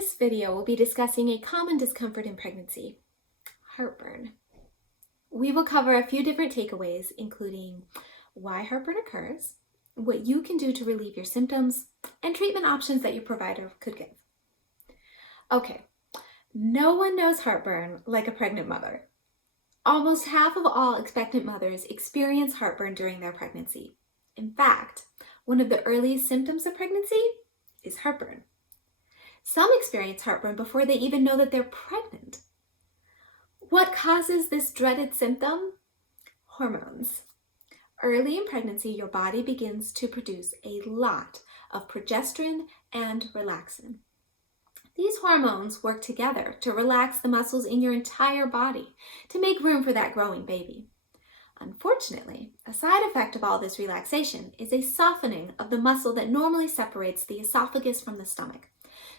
this video, we'll be discussing a common discomfort in pregnancy, heartburn. We will cover a few different takeaways, including why heartburn occurs, what you can do to relieve your symptoms, and treatment options that your provider could give. Okay, no one knows heartburn like a pregnant mother. Almost half of all expectant mothers experience heartburn during their pregnancy. In fact, one of the earliest symptoms of pregnancy is heartburn. Some experience heartburn before they even know that they're pregnant. What causes this dreaded symptom? Hormones. Early in pregnancy, your body begins to produce a lot of progesterone and relaxin. These hormones work together to relax the muscles in your entire body to make room for that growing baby. Unfortunately, a side effect of all this relaxation is a softening of the muscle that normally separates the esophagus from the stomach.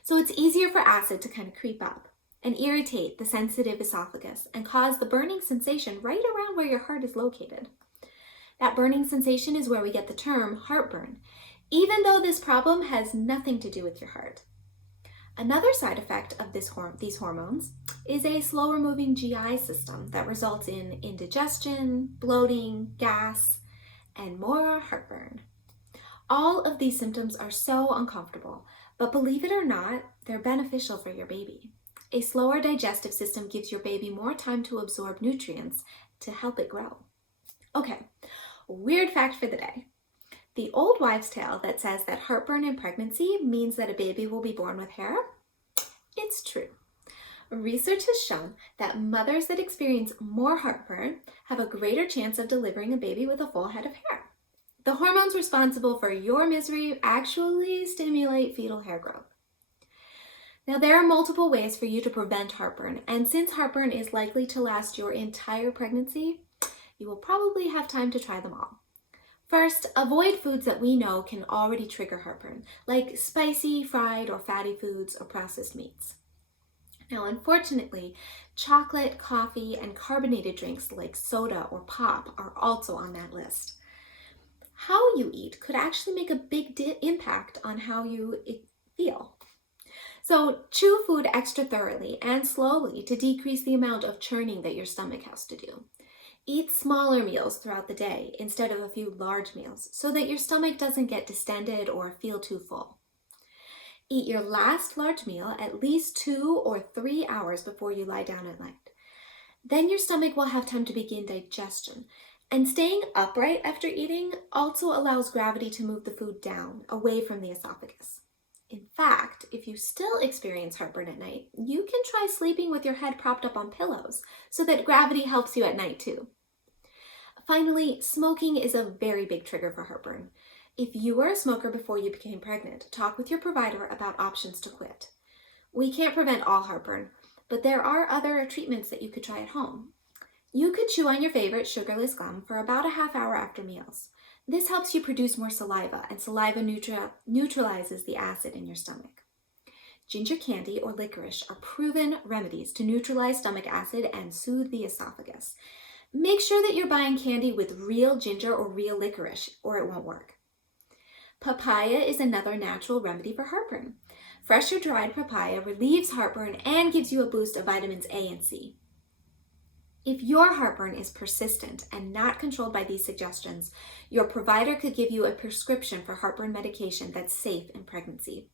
So it's easier for acid to kind of creep up and irritate the sensitive esophagus and cause the burning sensation right around where your heart is located. That burning sensation is where we get the term heartburn, even though this problem has nothing to do with your heart. Another side effect of these hormones is a slower moving GI system that results in indigestion, bloating, gas, and more heartburn. All of these symptoms are so uncomfortable, but believe it or not, they're beneficial for your baby. A slower digestive system gives your baby more time to absorb nutrients to help it grow. Okay, weird fact for the day. The old wives' tale that says that heartburn in pregnancy means that a baby will be born with hair, it's true. Research has shown that mothers that experience more heartburn have a greater chance of delivering a baby with a full head of hair. The hormones responsible for your misery actually stimulate fetal hair growth. Now, there are multiple ways for you to prevent heartburn, and since heartburn is likely to last your entire pregnancy, you will probably have time to try them all. First, avoid foods that we know can already trigger heartburn, like spicy, fried, or fatty foods or processed meats. Now, unfortunately, chocolate, coffee, and carbonated drinks like soda or pop are also on that list. How you eat could actually make a big impact on how you feel. So chew food extra thoroughly and slowly to decrease the amount of churning that your stomach has to do. Eat smaller meals throughout the day instead of a few large meals so that your stomach doesn't get distended or feel too full. Eat your last large meal at least 2 or 3 hours before you lie down at night. Then your stomach will have time to begin digestion. And staying upright after eating also allows gravity to move the food down, away from the esophagus. In fact, if you still experience heartburn at night, you can try sleeping with your head propped up on pillows so that gravity helps you at night too. Finally, smoking is a very big trigger for heartburn. If you were a smoker before you became pregnant, talk with your provider about options to quit. We can't prevent all heartburn, but there are other treatments that you could try at home. You could chew on your favorite sugarless gum for about a half hour after meals. This helps you produce more saliva, and saliva neutralizes the acid in your stomach. Ginger candy or licorice are proven remedies to neutralize stomach acid and soothe the esophagus. Make sure that you're buying candy with real ginger or real licorice, or it won't work. Papaya is another natural remedy for heartburn. Fresh or dried papaya relieves heartburn and gives you a boost of vitamins A and C. If your heartburn is persistent and not controlled by these suggestions, your provider could give you a prescription for heartburn medication that's safe in pregnancy.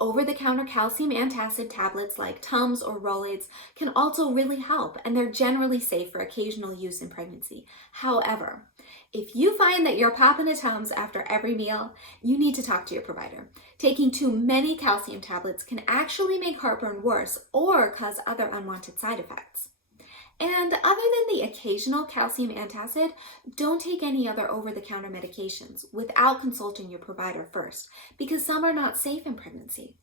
Over-the-counter calcium antacid tablets like Tums or Rolaids can also really help, and they're generally safe for occasional use in pregnancy. However, if you find that you're popping a Tums after every meal, you need to talk to your provider. Taking too many calcium tablets can actually make heartburn worse or cause other unwanted side effects. And other than the occasional calcium antacid, don't take any other over-the-counter medications without consulting your provider first, because some are not safe in pregnancy.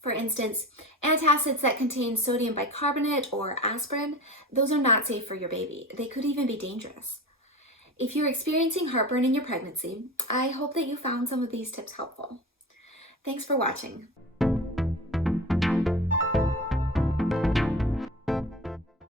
For instance, antacids that contain sodium bicarbonate or aspirin, those are not safe for your baby. They could even be dangerous. If you're experiencing heartburn in your pregnancy, I hope that you found some of these tips helpful. Thanks for watching.